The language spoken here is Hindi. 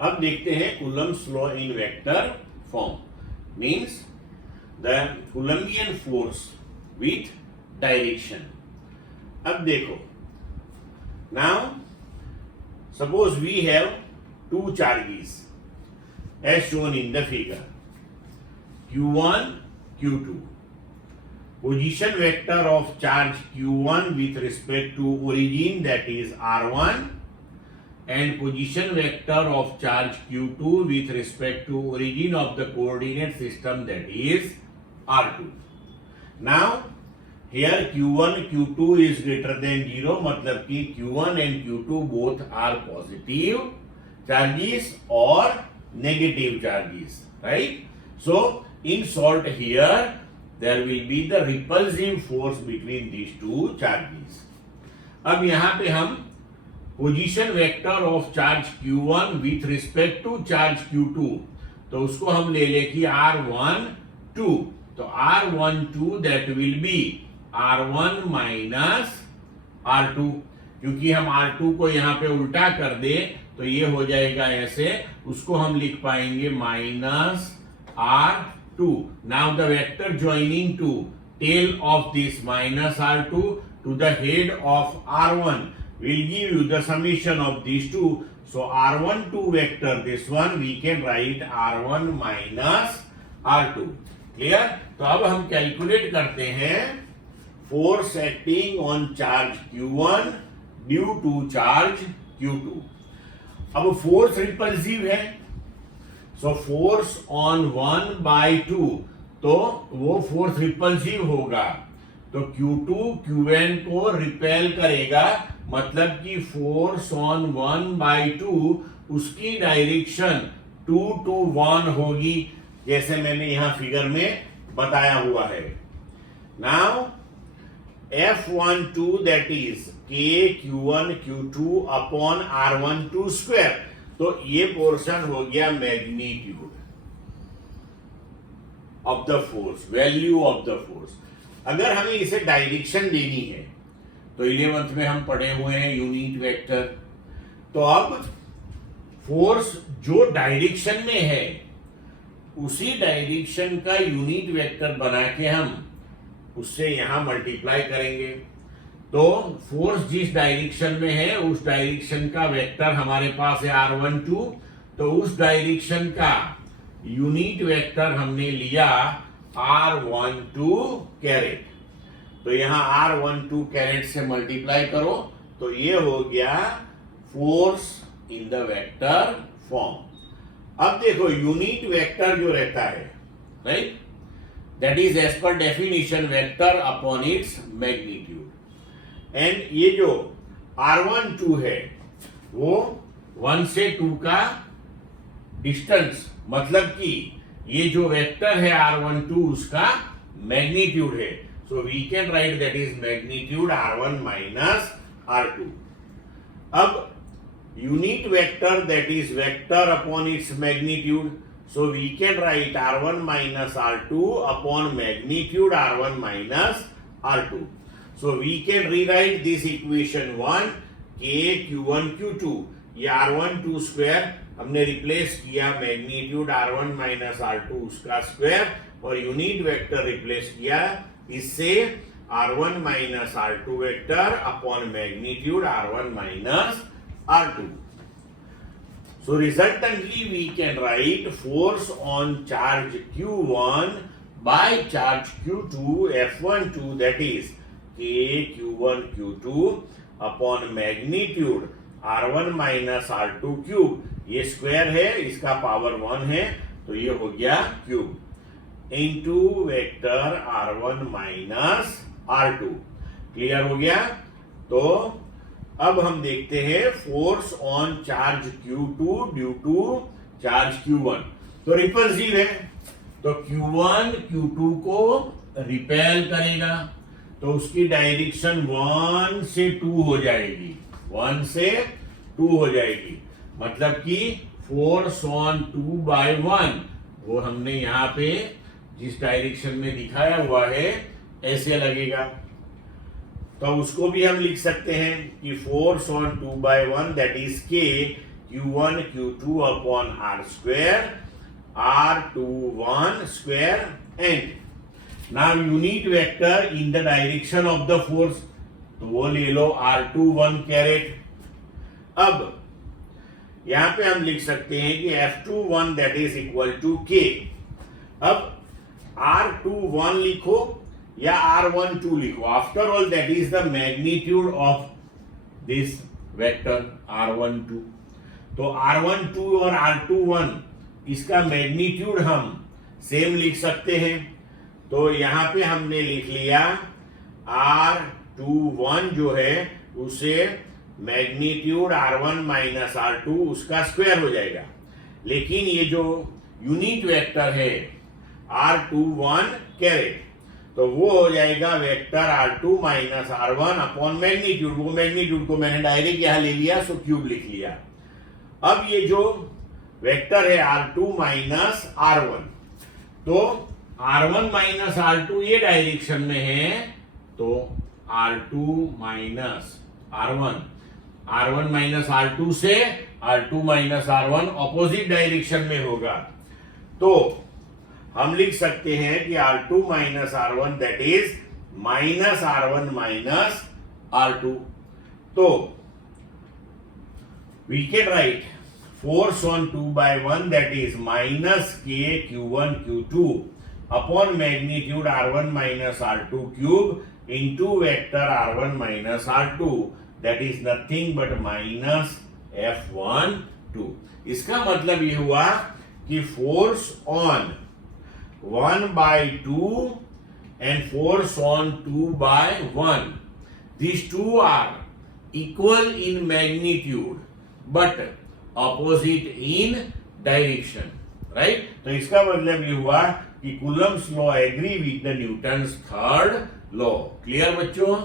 अब देखते हैं Coulomb's law in vector form, means the Coulombian force with direction. अब देखो, now suppose we have two charges as shown in the figure, q1 q2. Position vector of charge q1 with respect to origin, that is r1, and position vector of charge q2 with respect to origin of the coordinate system, that is r2. Now here q1 q2 is greater than 0, मतलब कि q1 and q2 both are positive charges or negative charges, right? So in short, here there will be the repulsive force between these two charges. अब यहाँ पे हम position vector of charge q1 with respect to charge q2, तो उसको हम ले ले कि r12, तो r12 that will be r1 minus r2, क्योंकि हम r2 को यहाँ पे उल्टा कर दे तो ये हो जाएगा ऐसे, उसको हम लिख पाएंगे minus r2. Now the vector joining to tail of this minus r2 to the head of r1 will give you the summation of these two. So r12 vector, this one we can write r1 minus r2. Clear? तो अब हम कैलकुलेट करते हैं force acting on charge q1 due to charge q2. अब फोर्स रिपल्सिव है, सो फोर्स ऑन 1/2, तो वो फोर्स रिपल्सिव होगा, तो Q2 Qn को रिपेल करेगा, मतलब कि फोर्स ऑन 1/2 उसकी डायरेक्शन 2 to 1 होगी, जैसे मैंने यहां फिगर में बताया हुआ है. Now F12 that is K Q1 Q2 upon R12 square, तो ये पोर्शन हो गया magnitude of the force, value of the force. अगर हमें इसे डायरेक्शन देनी है तो 11th में हम पढ़े हुए हैं यूनिट वेक्टर. तो अब फोर्स जो डायरेक्शन में है उसी डायरेक्शन का यूनिट वेक्टर बना के हम उससे यहां मल्टीप्लाई करेंगे. तो फोर्स जिस डायरेक्शन में है उस डायरेक्शन का वेक्टर हमारे पास है r12, तो उस डायरेक्शन का यूनिट वेक्टर हमने लिया r12 कैरेट. तो यहां r12 कैरेट से मल्टीप्लाई करो तो ये हो गया force in the vector form. अब देखो यूनिट वेक्टर जो रहता है, right, that is as per definition vector upon its magnitude. And ये जो r12 है वो 1 से 2 का डिस्टेंस, मतलब कि ये जो वेक्टर है r12 उसका मैग्नीट्यूड है. So we can write that is magnitude r1 minus r2. अब unit vector that is vector upon its magnitude, so we can write r1 minus r2 upon magnitude r1 minus r2. So we can rewrite this equation 1 K Q1 Q2, ये R12 स्क्वायर हमने रिप्लेस किया मैग्नीट्यूड R1 माइनस R2 उसका स्क्वायर, और यूनिट वेक्टर रिप्लेस किया इससे R1 minus R2 vector upon magnitude R1 minus R2. So resultantly we can write force on charge Q1 by charge Q2 F12, that is K Q1 Q2 upon magnitude R1 minus R2 cube. ये स्क्वायर है, इसका पावर 1 है, तो ये हो गया cube, into vector R1 minus R2. Clear हो गया. तो अब हम देखते हैं force on charge Q2 due to charge Q1. तो रिपल्सिव है, तो Q1 Q2 को रिपेल करेगा, तो उसकी डायरेक्शन 1 से 2 हो जाएगी, 1 से 2 हो जाएगी, मतलब कि फोर्स ऑन 2/1 वो हमने यहाँ पे जिस डायरेक्शन में दिखाया हुआ है ऐसे लगेगा. तो उसको भी हम लिख सकते हैं कि force on 2/1 that is K Q1 Q2 upon R square, R21 square, and now unit vector in the direction of the force, तो वो ले लो R21 कैरेट। अब यहां पे हम लिख सकते हैं कि F21 that is equal to K। अब R21 लिखो या R12 लिखो, after all that is the magnitude of this vector R12। तो R12 और R21 इसका मैग्नीट्यूड हम सेम लिख सकते हैं। तो यहां पे हमने लिख लिया R21 जो है उसे मैग्नीट्यूड R1 माइनस R2 उसका स्क्वायर हो जाएगा, लेकिन ये जो यूनिट वेक्टर है R21 कैरेट, तो वो हो जाएगा vector R2 minus R1 upon magnitude. वो मैग्नीट्यूड को मैंने डायरेक्ट यहां ले लिया, सो क्यूब लिख लिया। अब ये जो वेक्टर है R2 माइनस R1, तो R1 माइनस R2 ये डायरेक्शन में है, तो R2 minus R1, R1 minus R2 से R2 minus R1 opposite direction में होगा। तो हम लिख सकते हैं कि R2 minus R1 that is minus R1 minus R2। तो we can write force on 2/1 that is minus K Q1 Q2 upon magnitude R1 minus R2 cube into vector R1 minus R2 that is nothing but minus F12। इसका मतलब ये हुआ कि force on 1/2 and force on 2/1, these two are equal in magnitude but opposite in direction, right? तो इसका मतलब ये हुआ कि Coulomb's law agree with the Newton's third law. Clear बच्चों?